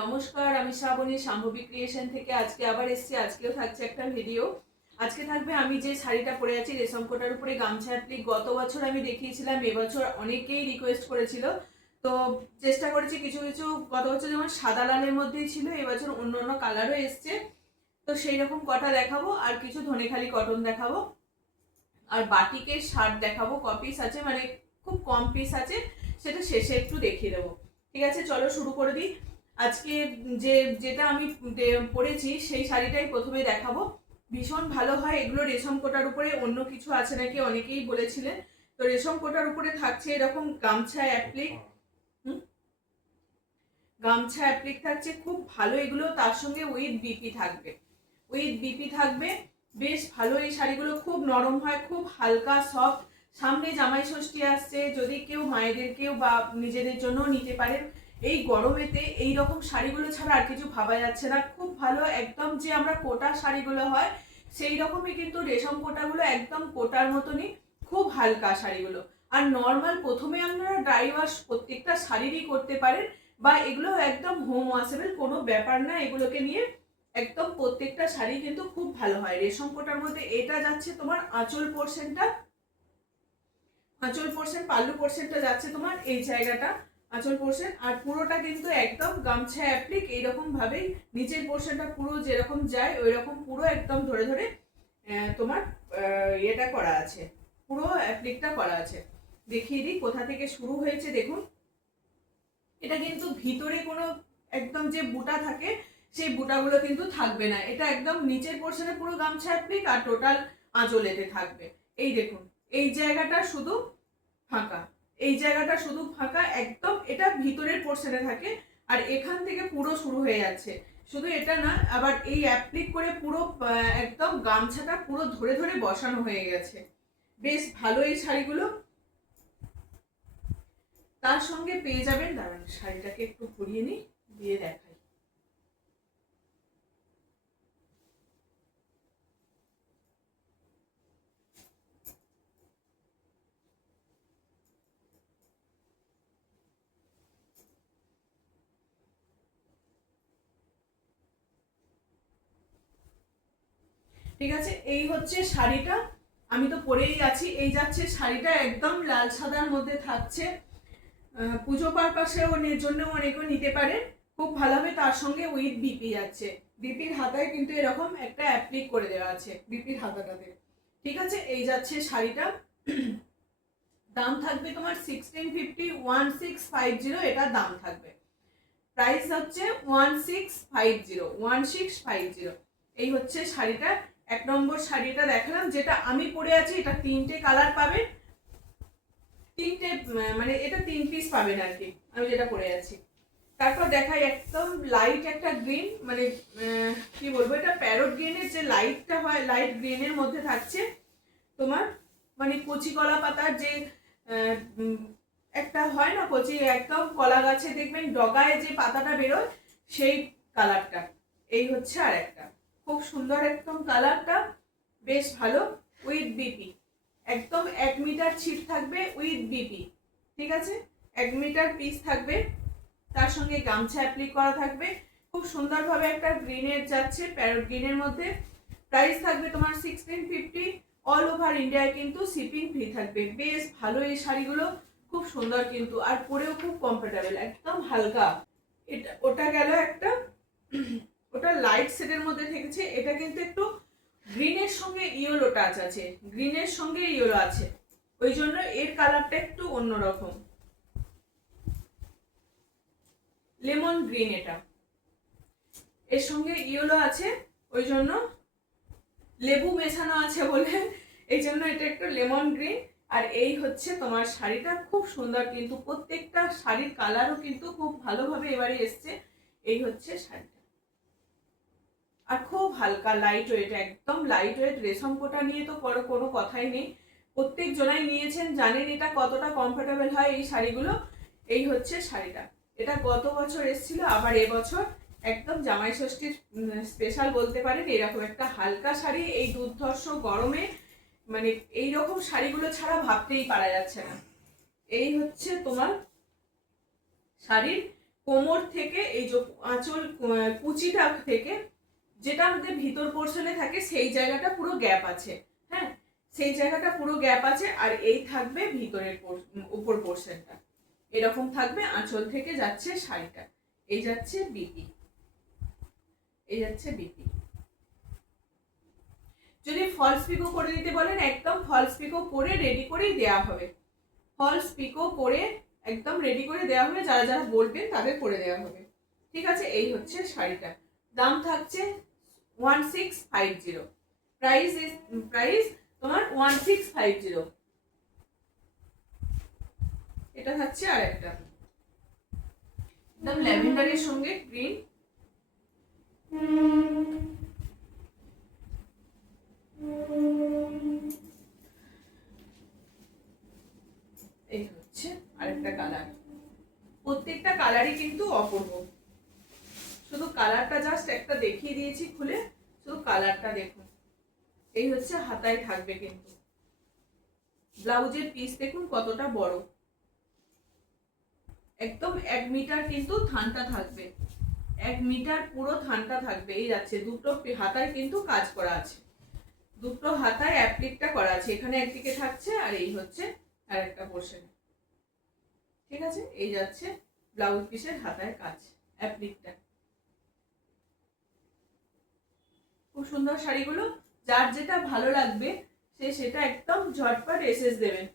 নমস্কার, আমি শ্রাবণী শাম্ভবী ক্রিয়েশন থেকে আজকে আবার এসেছি। আজকেও থাকছে একটা ভিডিও। আজকে থাকবে আমি যে শাড়িটা পরে আছি রেশম কোটার উপরে গামছা অ্যাপ্লিক। গত বছর আমি দেখিয়েছিলাম, এবছর অনেকেই রিকোয়েস্ট করেছিল, তো চেষ্টা করেছি কিছু কিছু। গত বছর যেমন সাদা লালের মধ্যেই ছিল, এবছর অন্য অন্য কালারও এসছে, তো সেই রকম কটা দেখাবো। আর কিছু ধনেখালি কটন দেখাবো, আর বাটিকের শার্ট দেখাবো। ক পিস আছে, মানে খুব কম পিস আছে, সেটা শেষে একটু দেখিয়ে দেবো। ঠিক আছে, চলো শুরু করে দিই। আজকে যেটা আমি পরেছি সেই শাড়িটাই প্রথমে দেখাবো। ভীষণ ভালো হয় এগুলো রেশম কোটার উপরে। অন্য কিছু আছে নাকি অনেকেই বলেছিলেন। তো রেশম কোটার উপরে থাকছে এরকম গামছা অ্যাপ্লিক। গামছা অ্যাপ্লিক থাকছে খুব ভালো এগুলো। তার সঙ্গে উইথ বিপি থাকবে, উইথ বিপি থাকবে। বেশ ভালো এই শাড়িগুলো, খুব নরম হয়, খুব হালকা সফট। সামনে জামাই ষষ্ঠী আসছে, যদি কেউ মায়েদেরকেও বা নিজেদের জন্য নিতে পারেন এই গরমেতে। এই রকম শাড়িগুলো ছাড়া আর কিছু ভাবা যাচ্ছে না। খুব ভালো, একদম যে আমরা কোটা শাড়িগুলো হয় সেই রকমই, কিন্তু রেশম কোটাগুলো একদম কোটার মতনই, খুব হালকা শাড়িগুলো। আর নর্মাল প্রথমে আপনারা ড্রাই ওয়াশ প্রত্যেকটা শাড়িরই করতে পারেন, বা এগুলো একদম হোম ওয়াশেবল, কোনো ব্যাপার না এগুলোকে নিয়ে। একদম প্রত্যেকটা শাড়ি কিন্তু খুব ভালো হয় রেশম কোটার মধ্যে। এটা যাচ্ছে তোমার আঁচল পোর্শনটা, আঁচল পোর্শন, পাল্লু পোর্শনটা যাচ্ছে তোমার এই জায়গাটা আঁচল পোর্শন। আর পুরোটা কিন্তু একদম গামছা অ্যাপ্লিক এইরকম ভাবেই। নিচের পোর্শনটা পুরো যেরকম যায় ওই রকম পুরো একদম ধরে ধরে তোমার এটা করা আছে, পুরো অ্যাপ্লিকটা করা আছে। দেখিয়ে দিই কোথা থেকে শুরু হয়েছে। দেখুন, এটা কিন্তু ভিতরে কোনো একদম যে বুটা থাকে সেই বুটাগুলো কিন্তু থাকবে না। এটা একদম নিচের পোর্শনে পুরো গামছা অ্যাপ্লিক, আর টোটাল আঁচলেতে থাকবে। এই দেখুন, এই জায়গাটা শুধু ফাঁকা, এই জায়গাটা শুধু ফাঁকা একদম। এটা ভিতরের পোর্শনে থাকে, আর এখান থেকে পুরো শুরু হয়ে যাচ্ছে। শুধু এটা না, আবার এই অ্যাপ্লিক করে পুরো একদম গামছাটা পুরো ধরে ধরে বসানো হয়ে গেছে। বেশ ভালো এই শাড়িগুলো। তার সঙ্গে পেয়ে যাবেন, দাঁড়ান শাড়িটাকে একটু ঘুরিয়ে নিই, দিয়ে দেখাই। ঠিক আছে, এই হচ্ছে শাড়িটা। আমি তো পরেই আছি। এই যাচ্ছে শাড়িটা, একদম লাল সাদার মধ্যে থাকছে। পুজো পারপাসেও জন্য অনেকেও নিতে পারেন, খুব ভালো হবে। তার সঙ্গে উইথ বিপি যাচ্ছে। বিপির হাতায় কিন্তু এরকম একটা অ্যাপ্লিক করে দেওয়া আছে বিপির হাতাটাতে। ঠিক আছে, এই যাচ্ছে শাড়িটা। দাম থাকবে তোমার 1650, 1650 এটা দাম থাকবে। প্রাইস হচ্ছে 1650। এই হচ্ছে শাড়িটা। এক নম্বর শাড়িটা দেখালাম, যেটা আমি পরে আছি। এটা তিনটে কালার পাবেন, তিনটে মানে এটা 3 পিস পাবেন আর কি, আমি যেটা পরে আছি। তারপর দেখাই একদম লাইট একটা গ্রিন, মানে কি বলবো, এটা প্যারট গ্রিনের যে লাইটটা হয়, লাইট গ্রিনের মধ্যে থাকছে তোমার, মানে কচি কলা পাতার যে একটা হয় না, কচি একদম কলা গাছে দেখবেন ডগায় যে পাতাটা বেরোয়, সেই কালারটা। এই হচ্ছে আর একটা খুব সুন্দর একদম কালারটা, বেশ ভালো। উইথ বিপি, একদম 1 মিটার ছিট থাকবে উইথ বিপি। ঠিক আছে, 1 মিটার পিস থাকবে, তার সঙ্গে গামছা অ্যাপ্লিক করা থাকবে। খুব সুন্দরভাবে একটা গ্রিনের যাচ্ছে, প্যারট গ্রিনের মধ্যে। প্রাইস থাকবে তোমার 1650। অল ওভার ইন্ডিয়ায় কিন্তু শিপিং ফ্রি থাকবে। বেশ ভালো এই শাড়িগুলো, খুব সুন্দর কিন্তু, আর পরেও খুব কমফোর্টেবল, একদম হালকা। এটা ওটা গেল একটা, ওটা লাইট শেডের মধ্যে থেকেছে। এটা কিন্তু একটু গ্রিনের সঙ্গে ইয়েলো টাচ আছে, গ্রিনের সঙ্গে ইয়েলো আছে, ওই জন্য এর কালারটা একটু অন্যরকম, লেমন গ্রিন। এটা এর সঙ্গে ইয়েলো আছে, ওই জন্য লেবু মেশানো আছে বলে এই জন্য এটা একটু লেমন গ্রিন। আর এই হচ্ছে তোমার শাড়িটা, খুব সুন্দর কিন্তু প্রত্যেকটা শাড়ির কালারও কিন্তু খুব ভালোভাবে এবারে এসছে। এই হচ্ছে শাড়িটা, আর খুব হালকা লাইট ওয়েট, একদম লাইট ওয়েট। রেশম কোটা নিয়ে তো কোনো কথাই নেই, প্রত্যেক জনাই নিয়েছেন, জানেন এটা কতটা কমফোর্টেবল হয় এই শাড়িগুলো। এই হচ্ছে শাড়িটা। এটা গত বছর এসেছিল, আবার এবছর একদম জামাই ষষ্ঠীর স্পেশাল বলতে পারেন। এরকম একটা হালকা শাড়ি এই দুর্ধর্ষ গরমে, মানে এইরকম শাড়িগুলো ছাড়া ভাবতেই পারা যাচ্ছে না। এই হচ্ছে তোমার শাড়ির কোমর থেকে এই যে আঁচল কুচিটা থেকে যেটা আমাদের ভিতর পোর্শনে থাকে সেই জায়গাটা পুরো গ্যাপ আছে, হ্যাঁ সেই জায়গাটা পুরো গ্যাপ আছে। আর এই থাকবে ভিতরের উপর পোর্শনটা এরকম থাকবে, আঁচল থেকে যাচ্ছে শাড়িটা, এই যাচ্ছে বিপি, এই যাচ্ছে বিপি। যদি ফলস পিকো করে দিতে বলেন একদম ফলস পিকো করে রেডি করেই দেওয়া হবে, ফলস পিকো করে একদম রেডি করে দেওয়া হবে, যারা যারা বলবেন তাদের করে দেওয়া হবে। ঠিক আছে, এই হচ্ছে শাড়িটা, দাম থাকছে 1650, প্রাইস তোমার 1650। এটা থাকছে আর একটা একদম ল্যাভেন্ডারের সঙ্গে গ্রিন, এই হচ্ছে আরেকটা কালার। প্রত্যেকটা কালারই কিন্তু অপূর্ব, শুধু কালারটা জাস্ট একটা দেখিয়ে দিয়েছি খুলে, শুধু কালারটা দেখুন। এই হচ্ছে হাতায় থাকবে, কিন্তু ব্লাউজের পিস দেখুন কতটা বড়, একদম 1 মিটার কিন্তু থানটা থাকবে, 1 মিটার পুরো থানটা থাকবে। এই যাচ্ছে দুটো হাতায় কিন্তু কাজ করা আছে, দুটো হাতায় অ্যাপ্লিকটা করা আছে, এখানে একদিকে থাকছে আর এই হচ্ছে আর একটা পোর্শন। ঠিক আছে, এই যাচ্ছে ব্লাউজ পিসের হাতায় কাজ, অ্যাপ্লিকটা। খুব সুন্দর শাড়িগুলো, যার যেটা ভালো লাগবে সে সেটা একদম ঝটপট এসএস দেবেন।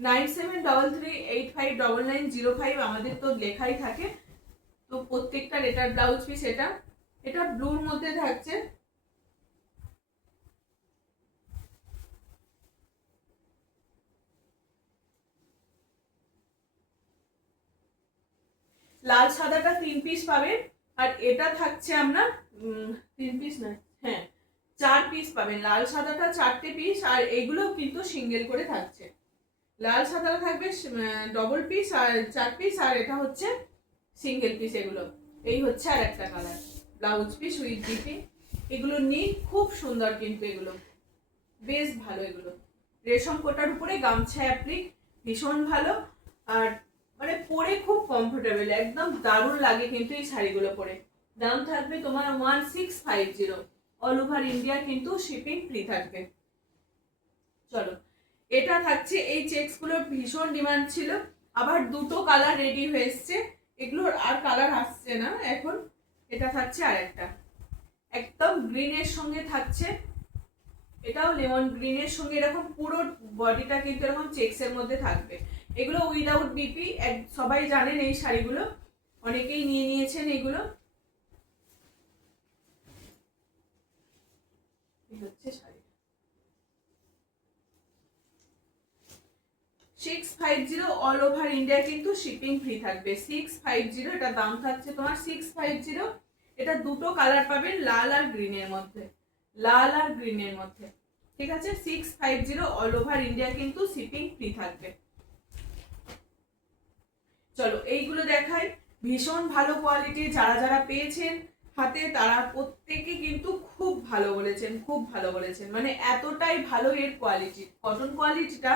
9733859905 আমাদের তো লেখাই থাকে, তো প্রত্যেকটার এটার ব্লাউজ পিস, এটা ব্লুর মধ্যে থাকছে, লাল সাদাটা 3 পিস পাবেন, আর এটা থাকছে আপনার 3 পিস না, হ্যাঁ 4 পিস পাবেন, লাল সাদাটা 4টে পিস, আর এগুলো কিন্তু সিঙ্গেল করে থাকছে। লাল সাদাটা থাকবে ডবল পিস আর 4 পিস, আর এটা হচ্ছে সিঙ্গেল পিস। এগুলো এই হচ্ছে আর একটা colour, blouse piece with DP. এগুলো নিট খুব সুন্দর, কিন্তু এগুলো বেশ ভালো, এগুলো রেশম কোটার উপরে গামছা অ্যাপ্লিক, ভীষণ ভালো, আর মানে পরে খুব কমফোর্টেবল, একদম দারুণ লাগে কিন্তু এই শাড়িগুলো পরে। দাম থাকবে তোমার 1650, অল ওভার ইন্ডিয়া কিন্তু শিপিং ফ্রি থাকবে। চলো, এটা থাকছে, এই চেকস গুলোর ভীষণ ডিমান্ড ছিল, আবার দুটো কালার রেডি হয়ে এসছে, এগুলোর আর কালার আসছে না এখন। এটা থাকছে আর একটা একদম গ্রিনের সঙ্গে থাকছে, এটাও লেমন গ্রিনের সঙ্গে, এরকম পুরো বডিটা কিন্তু এরকম চেকসের মধ্যে থাকবে। এগুলো উইদাউট বিপি, সবাই জানেন এই শাড়িগুলো, অনেকেই নিয়ে নিয়েছেন এগুলো। হচ্ছে শাড়ি 650, অল ওভার ইন্ডিয়া কিন্তু শিপিং ফ্রি থাকবে। 650, এটা দাম থাকছে তোমার 650। এটা দুটো কালার পাবেন, লাল আর গ্রিনের মধ্যে, লাল আর গ্রিনের মধ্যে। ঠিক আছে, 650, অল ওভার ইন্ডিয়া কিন্তু শিপিং ফ্রি থাকবে। চলো এইগুলো দেখাই, ভীষণ ভালো কোয়ালিটি, যারা যারা পেয়েছেন হাতে তারা প্রত্যেকে কিন্তু খুব ভালো বলেছেন, খুব ভালো বলেছেন, মানে এতটাই ভালো এর কোয়ালিটি, কটন কোয়ালিটিটা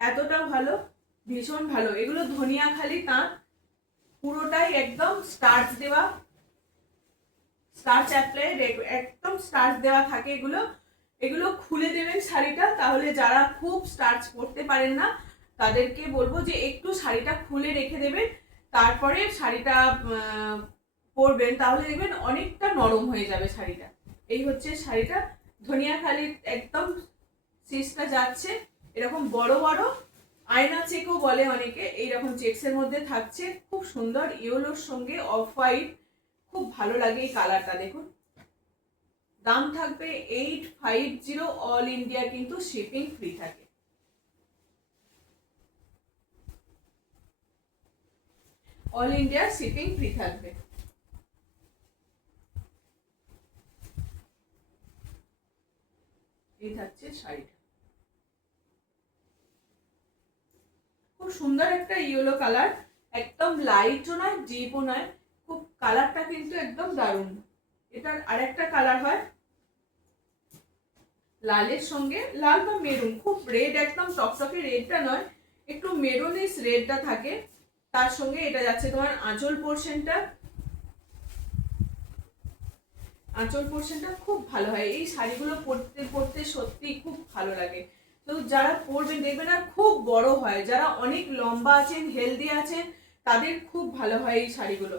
এতটা ভালো, ভীষণ ভালো। এগুলো ধনিয়াখালি তাঁত, পুরোটাই একদম স্টার্চ দেওয়া, স্টার্চ অ্যাপ্লাই, একদম স্টার্চ দেওয়া থাকে। এগুলো এগুলো খুলে দেবেন শাড়িটা, তাহলে যারা খুব স্টার্চ পরতে পারেন না তাদেরকে বলবো যে একটু শাড়িটা খুলে রেখে দেবেন, তারপরে শাড়িটা পরবেন, তাহলে দেখবেন অনেকটা নরম হয়ে যাবে শাড়িটা। এই হচ্ছে শাড়িটা, ধনিয়াখালি একদম সিসটা যাচ্ছে, এরকম বড় বড় আয়না চেকও বলে অনেকে, এইরকম চেক্সের মধ্যে থাকছে, খুব সুন্দর, ইয়েলোর সঙ্গে অফ হোয়াইট, খুব ভালো লাগে এই কালারটা দেখুন। দাম থাকবে 850, অল ইন্ডিয়া কিন্তু শিপিং ফ্রি থাকে। অল ইন্ডিয়া শিপিং ফ্রি থাকবে। এই থাকছে শাড়িটা, খুব সুন্দর একটা ইয়েলো কালার, একদম লাইটও নয় ডিপও নয়, খুব কালারটা কিন্তু একদম দারুণ। এটার আরেকটা কালার হয় লালের সঙ্গে, লাল বা মেরুন, খুব রেড একদম টকটকে রেডটা নয়, একটু মেরুনিশ রেডটা থাকে, তার সঙ্গে এটা যাচ্ছে তোমার আঁচল পোর্শনটা। আঁচল পোর্শনটা খুব ভালো হয়। এই শাড়িগুলো পরতে পরতে সত্যি খুব ভালো লাগে। তো যারা পরবেন দেখবেন আর খুব বড় হয়, যারা অনেক লম্বা আছেন, হেলদি আছেন, তাদের খুব ভালো হয় এই শাড়িগুলো।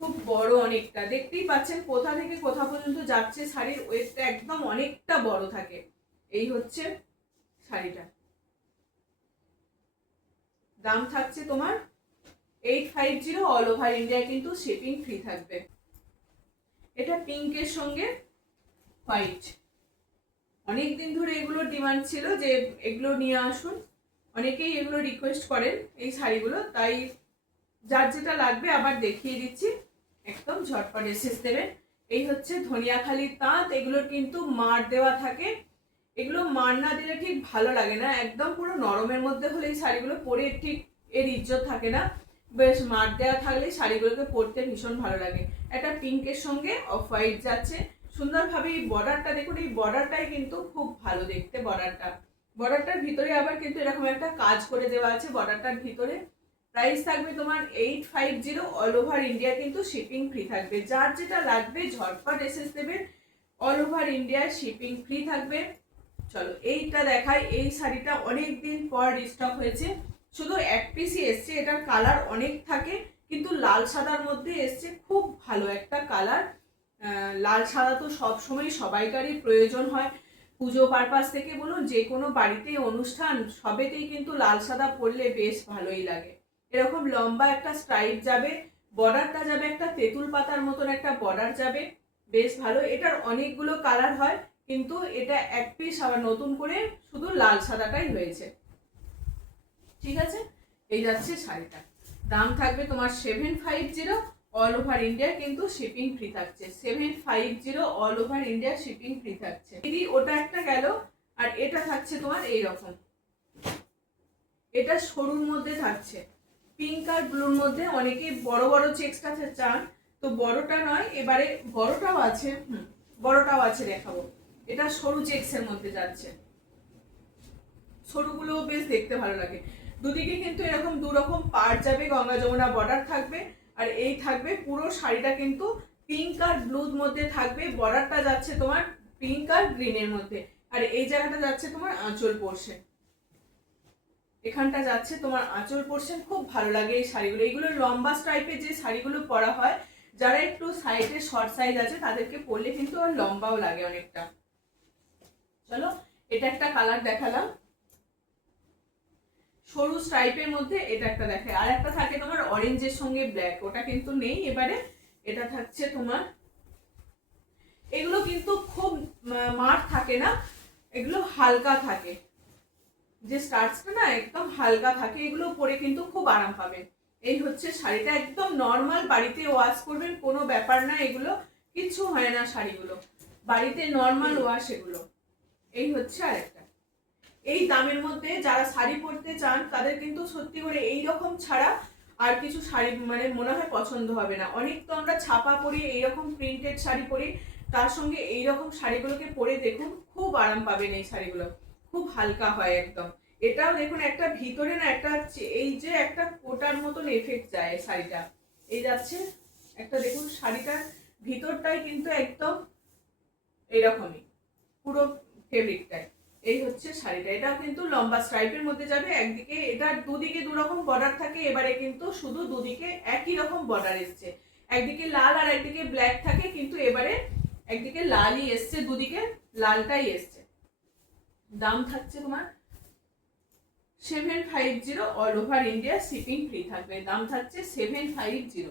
খুব বড় অনেকটা, দেখতেই পাচ্ছেন কোথা থেকে কোথা পর্যন্ত যাচ্ছে, শাড়ির ওয়েটটা একদম অনেকটা বড় থাকে। এই হচ্ছে শাড়িটা। দাম থাকছে তোমার 850, অল ওভার ইন্ডিয়া কিন্তু শিপিং ফ্রি থাকবে। এটা পিঙ্কের সঙ্গে হোয়াইট। অনেকদিন ধরে এগুলোর ডিমান্ড ছিল যে এগুলো নিয়ে আসুন, অনেকেই এগুলো রিকোয়েস্ট করেন এই শাড়িগুলো, তাই যার যেটা লাগবে আবার দেখিয়ে দিচ্ছি, একদম ঝটপট এসেস দেবেন। এই হচ্ছে ধনিয়াখালির তাঁত। এগুলোর কিন্তু মার দেওয়া থাকে, এগুলো মার না দিলে ঠিক ভালো লাগে না, একদম পুরো নরমের মধ্যে হলে এই শাড়িগুলো পরে ঠিক এর ইজ্জত থাকে না। বেশ মার দেওয়া থাকলে শাড়িগুলোকে পরতে ভীষণ ভালো লাগে। একটা পিঙ্কের সঙ্গে অফ হোয়াইট যাচ্ছে সুন্দরভাবে। এই বর্ডারটা দেখুন, এই বর্ডারটাই কিন্তু খুব ভালো দেখতে। বর্ডারটার ভিতরে আবার কিন্তু এরকম একটা কাজ করে দেওয়া আছে বর্ডারটার ভিতরে। প্রাইস থাকবে তোমার 850, অল ওভার ইন্ডিয়া কিন্তু শিপিং ফ্রি থাকবে। যার যেটা লাগবে ঝটপট এসেস দেবে, all over India shipping free থাকবে। চলো এইটা দেখাই। এই শাড়িটা অনেক দিন পর রিস্টক হয়েছে, শুধু এক পিসই এসছে। এটার কালার অনেক থাকে, কিন্তু লাল সাদার মধ্যে এসছে, খুব ভালো একটা কালার। লাল সাদা তো সবসময় সবাইকারই প্রয়োজন হয়, পুজো পারপাস থেকে বলুন, যে কোনো বাড়িতে অনুষ্ঠান সবেতেই কিন্তু লাল সাদা পরলে বেশ ভালোই লাগে। এরকম লম্বা একটা স্ট্রাইপ যাবে, বর্ডারটা যাবে একটা তেঁতুল পাতার মতন একটা বর্ডার যাবে, বেশ ভালো। এটার অনেকগুলো কালার হয়, কিন্তু এটা এক পিস আবার নতুন করে শুধু লাল সাদাটাই হয়েছে। ঠিক আছে, এই যাচ্ছে শাড়িটা। দাম থাকবে তোমার 750, অল ওভার ইন্ডিয়া কিন্তু শিপিং ফ্রি থাকছে। 750, all over India shipping free থাকছে। দিদি ওটা একটা গেল, আর এটা থাকছে তোমার এইরকম, এটা সরুর মধ্যে থাকছে, পিঙ্ক আর ব্লুর মধ্যে। অনেকে বড় বড় চেক্সটা চান, তো বড়টা নয়, এবারে বড়টাও আছে, বড়টাও আছে দেখাবো। এটা সরু চেক্সের মধ্যে যাচ্ছে, সরুগুলো বেশ দেখতে ভালো লাগে। দুদিকে কিন্তু এরকম দুরকম পাড় যাবে, গঙ্গা যমুনা বর্ডার থাকবে। আর এই থাকবে পুরো শাড়িটা কিন্তু পিঙ্ক আর ব্লুর মধ্যে থাকবে। বর্ডারটা যাচ্ছে তোমার পিঙ্ক আর গ্রিনের মধ্যে, আর এই জায়গাটা যাচ্ছে তোমার আঁচল পোর্শন। এখানটা যাচ্ছে তোমার আঁচল পোর্শন। খুব ভালো লাগে এই শাড়িগুলো। এইগুলো লম্বা স্ট্রাইপের যে শাড়িগুলো পরা হয়, যারা একটু সাইডে শর্ট সাইজ আছে তাদেরকে পরলে কিন্তু আর লম্বাও লাগে অনেকটা। চলো এটা একটা কালার দেখালাম সরু স্ট্রাইপের মধ্যে, এটা একটা দেখে। আর একটা থাকে তোমার অরেঞ্জের সঙ্গে ব্ল্যাক, ওটা কিন্তু নেই এবারে। এটা থাকছে তোমার, এগুলো কিন্তু খুব মার থাকে না, এগুলো হালকা থাকে, যে স্টার্চটা না একদম হালকা থাকে, এগুলো পরে কিন্তু খুব আরাম পাবেন। এই হচ্ছে শাড়িটা, একদম নর্মাল বাড়িতে ওয়াশ করবেন, কোনো ব্যাপার না, এগুলো কিচ্ছু হয় না শাড়িগুলো, বাড়িতে নর্মাল ওয়াশ এগুলো। এই হচ্ছে আরেকটা। এই দামের মধ্যে যারা শাড়ি পরতে চান তাদের কিন্তু সত্যি করে এই রকম ছাড়া আর কিছু শাড়ি মানে মনে হয় পছন্দ হবে না। অনেক তো আমরা ছাপা পরি, এইরকম প্রিন্টেড শাড়ি পরি, তার সঙ্গে এইরকম শাড়িগুলোকে পরে দেখুন, খুব আরাম পাবেন এই শাড়িগুলো, খুব হালকা হয় একদম। এটাও দেখুন একটা ভিতরে না একটা এই যে একটা কোটার মতন এফেক্ট যায় শাড়িটা, এই যাচ্ছে একটা দেখুন, শাড়িটার ভিতরটাই কিন্তু একদম এরকমই পুরো ফেব্রিকটাই। এই হচ্ছে শাড়িটা, এটাও কিন্তু লম্বা স্ট্রাইপের মধ্যে যাবে। একদিকে এটার দুদিকে দুরকম বর্ডার থাকে, এবারে কিন্তু শুধু দুদিকে একই রকম বর্ডার এসছে, একদিকে লাল আর একদিকে ব্ল্যাক থাকে, কিন্তু এবারে একদিকে লালই এসছে, দুদিকে লালটাই এসছে। দাম থাকছে তোমার 750, all over India shipping free থাকবে। দাম থাকছে 750।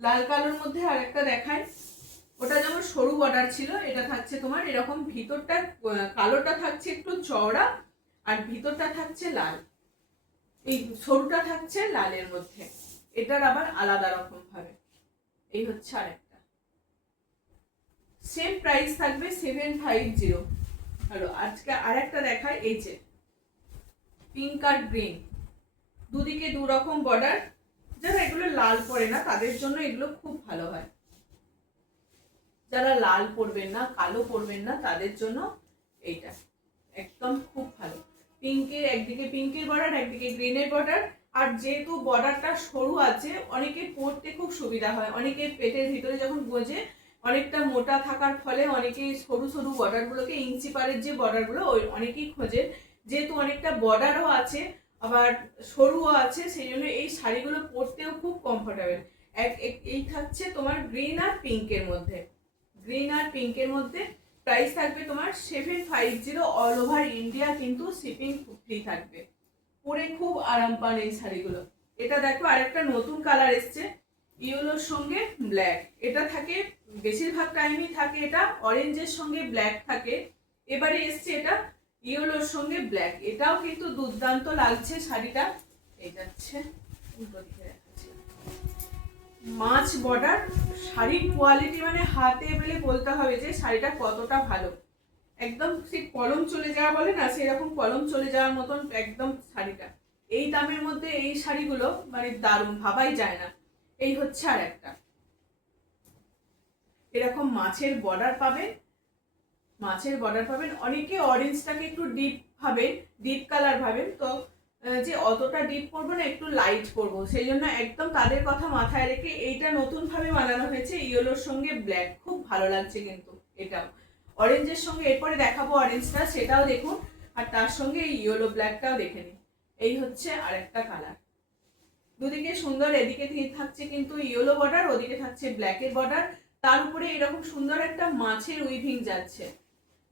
লাল কালোর মধ্যে আর একটা দেখায়, ওটা যেমন সরু বর্ডার ছিল, এটা থাকছে তোমার এরকম, ভিতরটা কালোটা থাকছে একটু চওড়া, আর ভিতরটা থাকছে লাল, এই সরুটা থাকছে লালের মধ্যে, এটার আবার আলাদা রকম ভাবে। এই হচ্ছে আরেকটা, সেম প্রাইস থাকবে 750। হলো আজকে আরেকটা দেখায়, এই যে পিঙ্ক আর গ্রিন, দুদিকে দু রকম বর্ডার। যারা এগুলো লাল পরে না তাদের জন্য এগুলো খুব ভালো হয়, যারা লাল পরবেন না, কালো পরবেন না, তাদের জন্য এইটা একদম খুব ভালো। পিঙ্কের একদিকে পিঙ্কের বর্ডার, একদিকে গ্রিনের বর্ডার, আর যেহেতু বর্ডারটা সরু আছে, অনেকের পরতে খুব সুবিধা হয়। অনেকের পেটের ভিতরে যখন গোজে অনেকটা মোটা থাকার ফলে অনেকেই সরু সরু বর্ডারগুলোকে, ইঞ্চি পারের যে বর্ডারগুলো ওই অনেকেই খোঁজে। যেহেতু অনেকটা বর্ডারও আছে আবার সরুও আছে, সেই জন্য এই শাড়িগুলো পরতেও খুব কমফোর্টেবল। এই থাকছে তোমার গ্রিন আর পিঙ্কের মধ্যে, গ্রিন আর পিঙ্কের মধ্যে। প্রাইস থাকবে তোমার 750, অল ওভার ইন্ডিয়া কিন্তু শিপিং ফ্রি থাকবে। পরে খুব আরাম পান এই শাড়িগুলো। এটা দেখো আরেকটা নতুন কালার এসছে, ইয়েলোর সঙ্গে ব্ল্যাক। এটা থাকে বেশিরভাগ টাইমই থাকে, এটা অরেঞ্জের সঙ্গে ব্ল্যাক থাকে। এবারে এসছে এটা ইয়েলোর সঙ্গে ব্ল্যাক। এটাও কিন্তু দুর্দান্ত লাগছে শাড়িটা। এই যাচ্ছে উল্টো দিকে দেখাচ্ছি, মাছ বর্ডার শাড়ির কোয়ালিটি মানে হাতে বেলে বলতে হবে যে শাড়িটা কতটা ভালো। একদম সেই কলম চলে যাওয়া বলে না, সেরকম কলম চলে যাওয়ার মতন একদম শাড়িটা। এই দামের মধ্যে এই শাড়িগুলো মানে দারুণ, ভাবাই যায় না। এই হচ্ছে আর একটা, এরকম মাছের বর্ডার পাবেন, মাছের বর্ডার পাবেন। অনেকে অরেঞ্জটাকে একটু ডিপ ভাবেন, ডিপ কালার ভাবেন, তো যে অতটা ডিপ করবো না, একটু লাইট করবো, সেই জন্য একদম তাদের কথা মাথায় রেখে এইটা নতুন ভাবে বানানো হয়েছে ইয়েলোর সঙ্গে ব্ল্যাক। খুব ভালো লাগছে কিন্তু এটাও। অরেঞ্জের সঙ্গে এরপরে দেখাবো অরেঞ্জটা, সেটাও দেখুন, আর তার সঙ্গে এই ইয়েলো ব্ল্যাকটাও দেখে নিন। এই হচ্ছে আরেকটা কালার। দুদিকে সুন্দর, এদিকে থাকছে কিন্তু ইয়েলো বর্ডার, ওদিকে থাকছে ব্ল্যাকের বর্ডার, তার উপরে এরকম সুন্দর একটা মাছের উইভিং যাচ্ছে।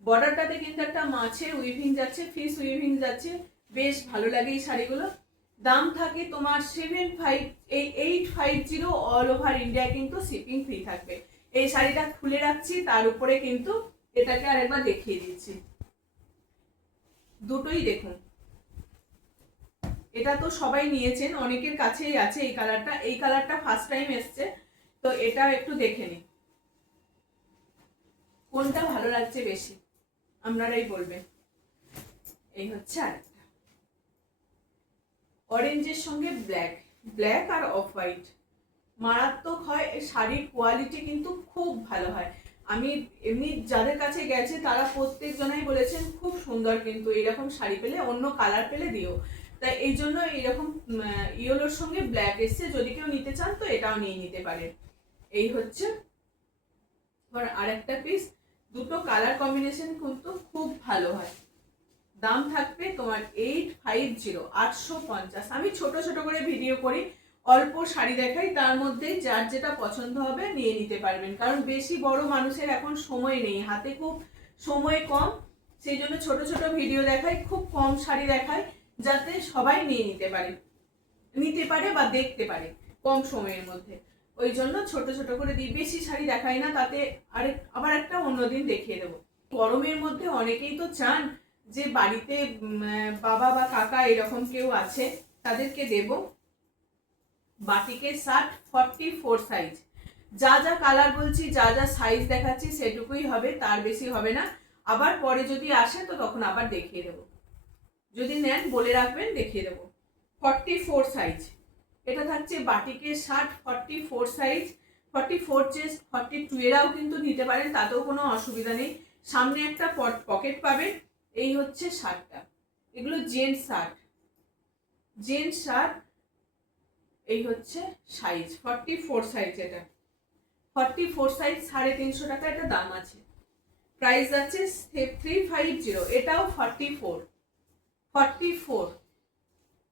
বর্ডারটাতে কিন্তু একটা মাছের উইভিং যাচ্ছে, ফিশ উইভিং যাচ্ছে। বেশ ভালো লাগে এই শাড়িগুলো। দাম থাকে তোমার 850, অল ওভার ইন্ডিয়া কিন্তু শিপিং ফ্রি থাকবে। এই শাড়িটা খুলে রাখছি, তার উপরে কিন্তু এটাকে আরেকবার দেখিয়ে দিচ্ছি। দুটোই দেখুন, এটা তো সবাই নিয়েছেন, অনেকের কাছেই আছে এই কালারটা। এই কালারটা ফার্স্ট টাইম এসছে, তো এটা একটু দেখে নিন কোনটা ভালো লাগছে বেশি, আপনারাই বলবেন। এই হচ্ছে আরেকটা অরেঞ্জের সঙ্গে ব্ল্যাক, ব্ল্যাক আর অফ হোয়াইট মারাত্মক হয়। শাড়ির কোয়ালিটি কিন্তু খুব ভালো হয়। আমি এমনি যাদের কাছে গেছে তারা প্রত্যেক জনাই বলেছেন খুব সুন্দর, কিন্তু এরকম শাড়ি পেলে, অন্য কালার পেলে দিও। তাই এই জন্য এরকম ইয়েলোর সঙ্গে ব্ল্যাক এসছে, যদি কেউ নিতে চান তো এটাও নিয়ে নিতে পারেন। এই হচ্ছে আরেকটা পিস। দুটো কালার কম্বিনেশন কিন্তু খুব ভালো হয়। দাম থাকবে তোমার 850। আমি ছোট ছোট করে ভিডিও করি, অল্প শাড়ি দেখাই, তার মধ্যে যার যেটা পছন্দ হবে নিয়ে নিতে পারবেন। কারণ বেশি বড় মানুষের এখন সময় নেই, হাতে খুব সময় কম, সেই জন্য ছোট ছোট ভিডিও দেখাই, খুব কম শাড়ি দেখাই, যাতে সবাই নিয়ে নিতে পারে বা দেখতে পারে কম সময়ের মধ্যে। ওই জন্য ছোট ছোট করে দিই, বেশি শাড়ি দেখাই না, তাতে আবার একটা অন্যদিন দেখিয়ে দেবো। গরমের মধ্যে অনেকেই তো চান যে বাড়িতে বাবা বা কাকা এরকম কেউ আছে, তাদেরকে দেব বাটিকের শার্ট 44 সাইজ। যা যা কালার বলছি, যা যা সাইজ দেখাচ্ছি সেটুকুই হবে, তার বেশি হবে না। আবার পরে যদি আসে তো তখন আবার দেখিয়ে দেবো, যদি নেন বলে রাখবেন, দেখিয়ে দেবো। 44 সাইজ, এটা থাকছে বাটিকের শার্ট 44 সাইজ। 44 চেস্ট 42 এরাও কিন্তু নিতে পারেন, তাতেও কোনো অসুবিধা নেই। সামনে একটা পকেট পাবেন। এই হচ্ছে শার্টটা, এগুলো জেন্টস শার্ট, জেন্টস শার্ট। এই হচ্ছে সাইজ 44 সাইজ, এটা 44 সাইজ, 350 টাকা এটা দাম আছে। প্রাইস আছে 350, এটাও 44।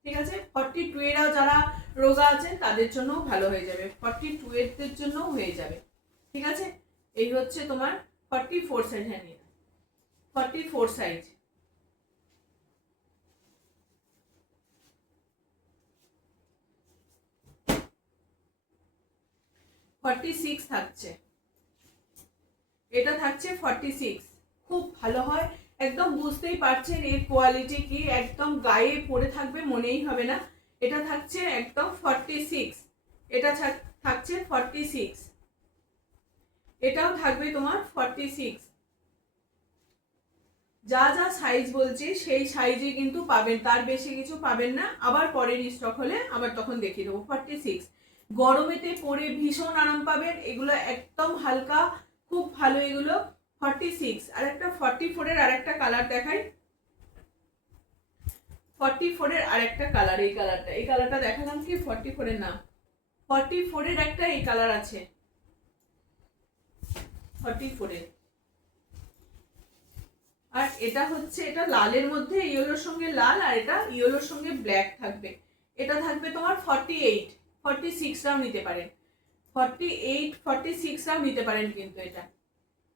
ঠিক আছে, 42 এরাও যারা রোগা আছেন তাদের জন্য ভালো হয়ে যাবে, 42 এর জন্য হয়ে যাবে। ঠিক আছে, এই হচ্ছে তোমার 44 সাইজ। হ্যাঁ, 44 সাইজ। $46 থাকছে, এটা থাকছে 46। খুব ভালো হয়, একদম বুঝতেই পারছেন এর কোয়ালিটি কি, একদম গায়ে পরে থাকবে মনেই হবে না। এটা থাকছে একদম 46, এটা থাকছে 46, এটাও থাকবে তোমার 46। যা যা সাইজ বলছি সেই সাইজে কিন্তু পাবেন, তার বেশি কিছু পাবেন না। আবার পরের স্টক হলে আবার তখন দেখিয়ে দেবো। 46 গরমেতে পরে ভীষণ আরাম পাবেন, এগুলো একদম হালকা, খুব ভালো এগুলো। 46 আর একটা 44 এর আর একটা কালার দেখাই, 44 এর আরেকটা কালার, এই কালারটা দেখালাম কি 44 এর না, 44 এর একটা এই কালার আছে, 44 এর। আর এটা হচ্ছে, এটা লালের মধ্যে ইয়েলোর সঙ্গে লাল, আর এটা ইয়েলোর সঙ্গে ব্ল্যাক থাকবে। এটা থাকবে তোমার 48, 46টাও নিতে পারেন, 48, 46টাও নিতে পারেন কিন্তু এটা।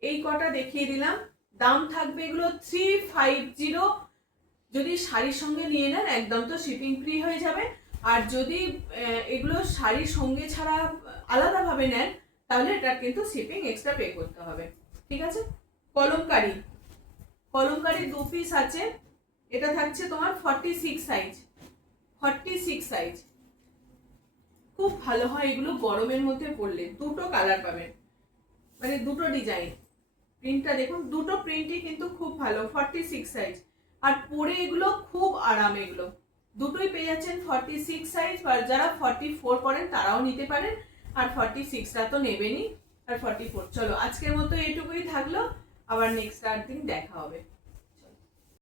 এই কটা দেখিয়ে দিলাম। দাম থাকবে এগুলো 350। যদি শাড়ির সঙ্গে নিয়ে নেন একদম তো শিপিং ফ্রি হয়ে যাবে। আর যদি এগুলো শাড়ির সঙ্গে ছাড়া আলাদাভাবে নেন তাহলে এটা কিন্তু শিপিং এক্সট্রা পে করতে হবে। ঠিক আছে। কলমকারি, কলমকারি 2 পিস আছে। এটা থাকছে তোমার 46 সাইজ, 46 সাইজ। খুব ভালো হয় এগুলো গরমের মধ্যে পরলে। দুটো কালার পাবেন, মানে দুটো ডিজাইন। প্রিন্টটা দেখুন, দুটো প্রিন্টই কিন্তু খুব ভালো, 46 সাইজ। আর পরে এগুলো খুব আরাম, এগুলো দুটোই পেয়ে যাচ্ছেন 46 সাইজ। আর যারা 44 পরেন তারাও নিতে পারেন, আর 46টা তো নেবেনই, আর 44। চলো আজকের মতো এটুকুই থাকলো, আবার নেক্সট আর দিন দেখা হবে।